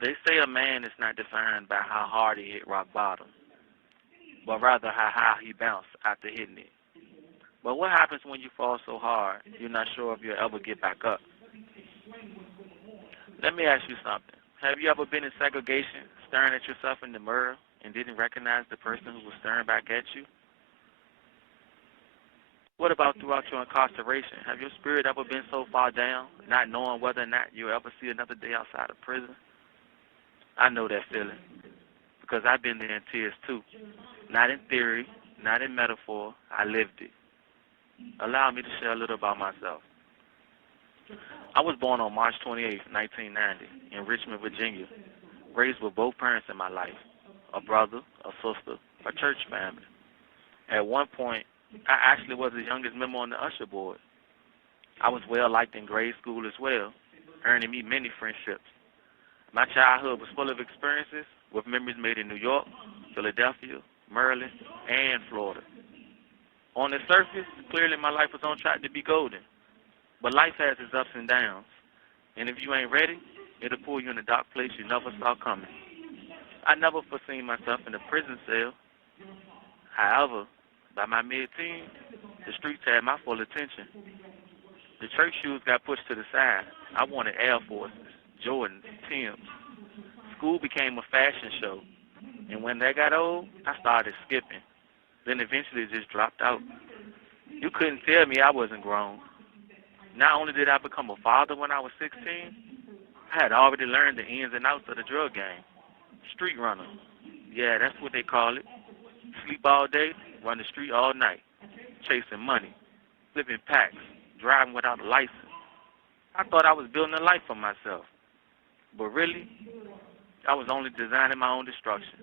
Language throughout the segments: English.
They say a man is not defined by how hard he hit rock bottom, but rather how high he bounced after hitting it. But what happens when you fall so hard you're not sure if you'll ever get back up? Let me ask you something. Have you ever been in segregation, staring at yourself in the mirror, and didn't recognize the person who was staring back at you? What about throughout your incarceration? Have your spirit ever been so far down, not knowing whether or not you'll ever see another day outside of prison? I know that feeling, because I've been there in tears too. Not in theory, not in metaphor, I lived it. Allow me to share a little about myself. I was born on March 28, 1990, in Richmond, Virginia, raised with both parents in my life, a brother, a sister, a church family. At one point, I actually was the youngest member on the usher board. I was well liked in grade school as well, earning me many friendships. My childhood was full of experiences with memories made in New York, Philadelphia, Maryland, and Florida. On the surface, clearly my life was on track to be golden, but life has its ups and downs, and if you ain't ready, it'll pull you in a dark place you never saw coming. I never foreseen myself in a prison cell. However, by my mid-teens, the streets had my full attention. The church shoes got pushed to the side. I wanted Air Forces, Jordans, Timbs. School became a fashion show, and when that got old, I started skipping. Then eventually it just dropped out. You couldn't tell me I wasn't grown. Not only did I become a father when I was 16, I had already learned the ins and outs of the drug game. Street runner. Yeah, that's what they call it. Sleep all day, run the street all night, chasing money, flipping packs, driving without a license. I thought I was building a life for myself. But really, I was only designing my own destruction.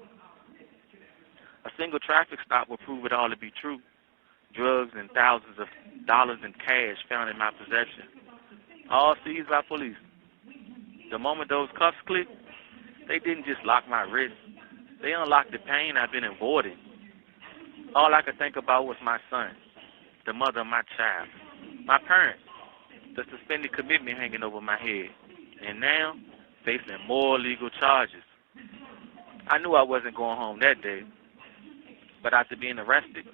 A single traffic stop would prove it all to be true. Drugs and thousands of dollars in cash found in my possession, all seized by police. The moment those cuffs clicked, they didn't just lock my wrist. They unlocked the pain I've been avoiding. All I could think about was my son, the mother of my child, my parents, the suspended commitment hanging over my head, and now facing more legal charges. I knew I wasn't going home that day, but after being arrested,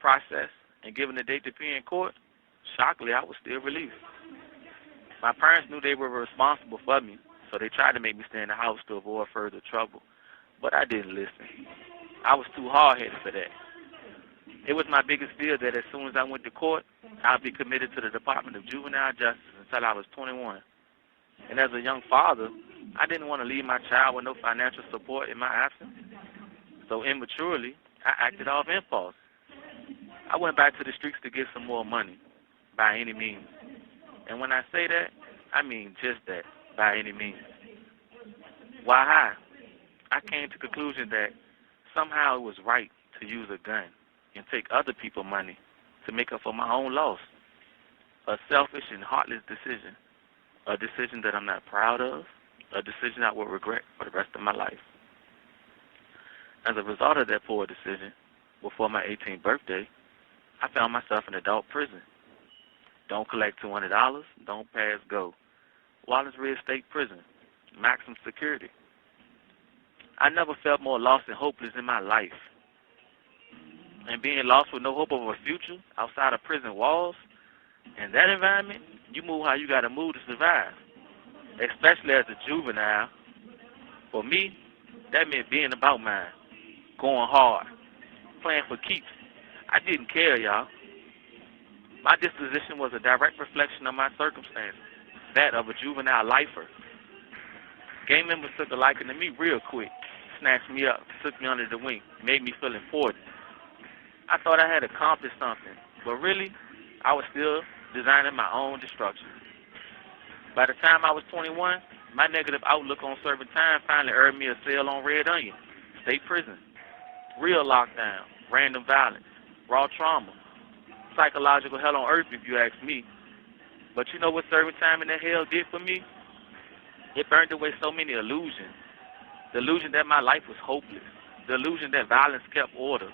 processed, and given a date to appear in court, shockingly, I was still released. My parents knew they were responsible for me, so they tried to make me stay in the house to avoid further trouble, but I didn't listen. I was too hard-headed for that. It was my biggest fear that as soon as I went to court, I'd be committed to the Department of Juvenile Justice until I was 21. And as a young father, I didn't want to leave my child with no financial support in my absence. So immaturely, I acted off impulse. I went back to the streets to get some more money, by any means. And when I say that, I mean just that, by any means. Why high? I came to the conclusion that somehow it was right to use a gun and take other people's money to make up for my own loss. A selfish and heartless decision. A decision that I'm not proud of. A decision I will regret for the rest of my life. As a result of that poor decision, before my 18th birthday, I found myself in adult prison. Don't collect $200, don't pass go. Wallace Red State Prison, maximum security. I never felt more lost and hopeless in my life. And being lost with no hope of a future outside of prison walls, in that environment, you move how you gotta move to survive. Especially as a juvenile. For me, that meant being about mine, going hard, playing for keeps. I didn't care, y'all. My disposition was a direct reflection of my circumstances, that of a juvenile lifer. Gang members took a liking to me real quick, snatched me up, took me under the wing, made me feel important. I thought I had accomplished something, but really, I was still designing my own destruction. By the time I was 21, my negative outlook on serving time finally earned me a cell on Red Onion, state prison, real lockdown, random violence, raw trauma, psychological hell on earth if you ask me. But you know what serving time in that hell did for me? It burned away so many illusions. The illusion that my life was hopeless. The illusion that violence kept order.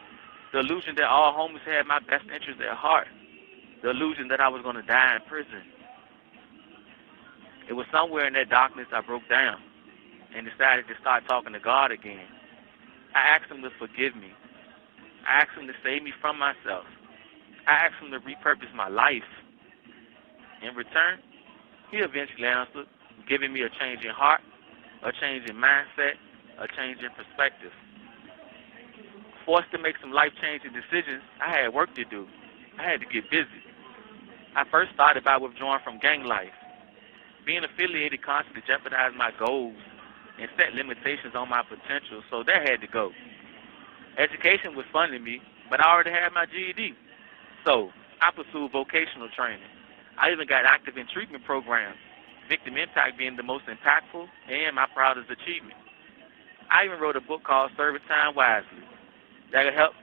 The illusion that all homies had my best interests at heart. The illusion that I was going to die in prison. It was somewhere in that darkness I broke down. and decided to start talking to God again. I asked him to forgive me. I asked him to save me from myself. I asked him to repurpose my life. In return, he eventually answered, giving me a change in heart, a change in mindset, a change in perspective. Forced to make some life-changing decisions, I had work to do. I had to get busy. I first started by withdrawing from gang life. Being affiliated constantly jeopardized my goals and set limitations on my potential, so that had to go. Education was fun to me, but I already had my GED. So I pursued vocational training. I even got active in treatment programs, victim impact being the most impactful and my proudest achievement. I even wrote a book called Service Time Wisely that will help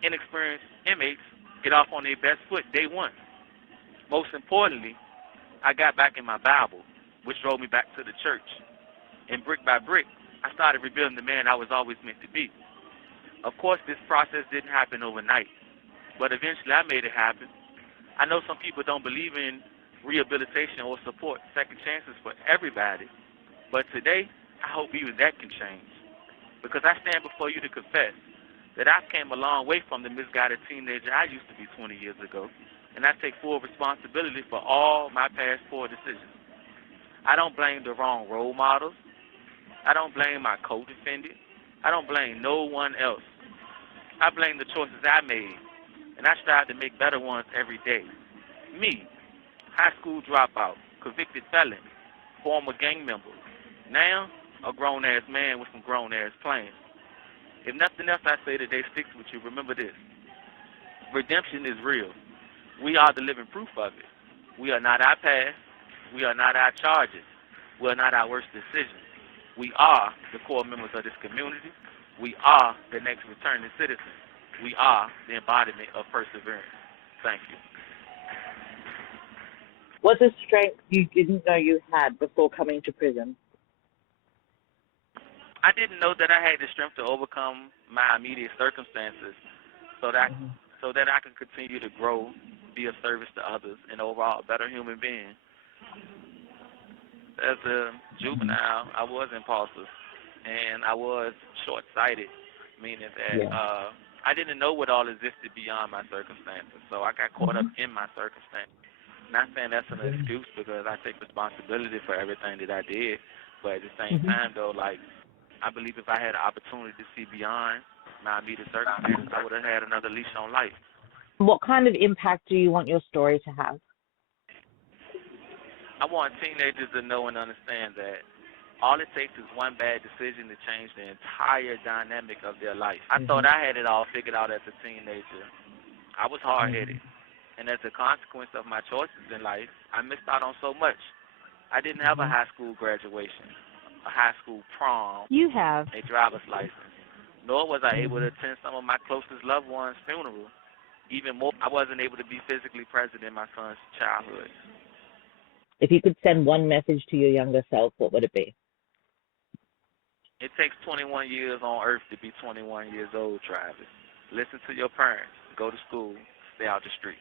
inexperienced inmates get off on their best foot day one. Most importantly, I got back in my Bible, which drove me back to the church. And brick by brick, I started rebuilding the man I was always meant to be. Of course, this process didn't happen overnight, but eventually I made it happen. I know some people don't believe in rehabilitation or support second chances for everybody, but today, I hope even that can change. Because I stand before you to confess that I came a long way from the misguided teenager I used to be 20 years ago, and I take full responsibility for all my past poor decisions. I don't blame the wrong role models. I don't blame my co-defendant. I don't blame no one else. I blame the choices I made, and I strive to make better ones every day. Me, high school dropout, convicted felon, former gang member, now a grown-ass man with some grown-ass plans. If nothing else I say today sticks with you, remember this. Redemption is real. We are the living proof of it. We are not our past. We are not our charges. We are not our worst decisions. We are the core members of this community. We are the next returning citizens. We are the embodiment of perseverance. Thank you. What's a strength you didn't know you had before coming to prison? I didn't know that I had the strength to overcome my immediate circumstances so that I could continue to grow, be of service to others, and overall a better human being. As a juvenile, I was impulsive, and I was short-sighted, meaning that I didn't know what all existed beyond my circumstances, so I got caught up in my circumstances. Not saying that's an excuse because I take responsibility for everything that I did, but at the same time, though, like, I believe if I had an opportunity to see beyond my immediate circumstances, I would have had another leash on life. What kind of impact do you want your story to have? I want teenagers to know and understand that all it takes is one bad decision to change the entire dynamic of their life. I thought I had it all figured out as a teenager. I was hard-headed. And as a consequence of my choices in life, I missed out on so much. I didn't have a high school graduation, a high school prom, a driver's license, nor was I able to attend some of my closest loved ones' funerals. Even more, I wasn't able to be physically present in my son's childhood. If you could send one message to your younger self, what would it be? It takes 21 years on earth to be 21 years old, Travis. Listen to your parents. Go to school. Stay out the street.